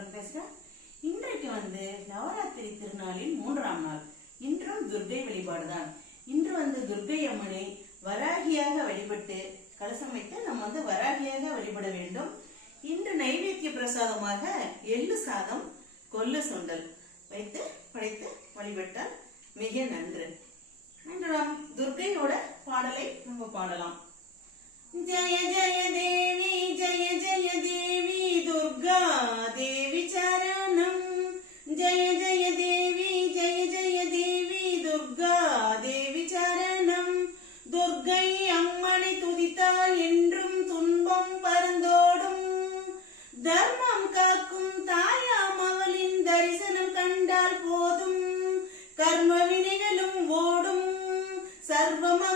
கௌரன் பேசுறேன் இன்றைக்கு வந்து நவராத்திரி திருநாளின் மூன்றாம் நாள். இன்றும் துர்கை வழிபாடுதான். இன்று வந்து துர்கை அம்மனை வராகியாக வழிபட்டு கலசம் வைத்து நம்ம வந்து வராகியாக வழிபட வேண்டும். இன்று நைவேத்திய பிரசாதமாக எள்ளு சாதம் கொல்லு சுண்டல் வைத்து படைத்து வழிபட்டால் மிக நன்று. இன்று நாம் துர்கையோட பாடலை நம்ம பாடலாம். ஜெய ஜெய தேவ துதித்தால் என்றும் துன்பம் பறந்தோடும் தர்மம் காக்கும் தாயாம் அவளின் தரிசனம் கண்டால் போதும். கர்ம வினைகளும் ஓடும். சர்வமா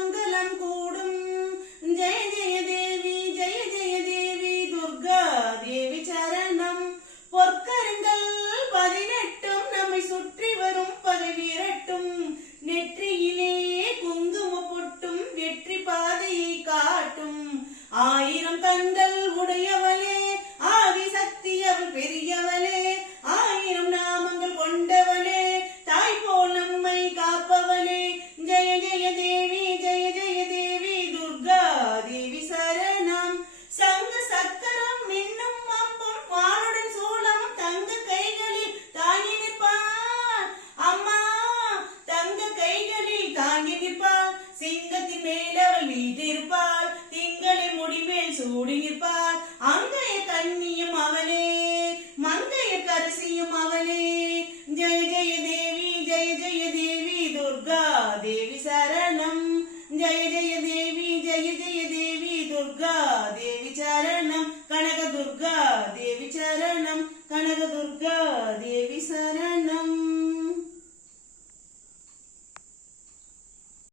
கண்கள் உடையவளே ஆதிசக்தி அவள் பெரியவளே ஆயிரம் நாமங்கள் கொண்டவளே தாய் போல் நம்மை காப்பவளே. ஜெய ஜெய தேவி ஜெய ஜெய தேவி துர்கா தேவி சரணம். சங்க சக்கரம் மின்னும் அம்பும் வாளுடன் சூளம் தங்க கைகளில் தாங்கி நிற்பார் அம்மா தங்க கைகளில் தாங்கி நிற்பார் சிங்கத்தின் மேல் அவள் குடியிருப்பார். அங்கைய தண்ணியும் அவளே மங்கைய கரிசியும் அவளே ஜெய ஜெய தேவி ஜெய ஜெய தேவி துர்கா தேவி சரணம். ஜெய ஜெய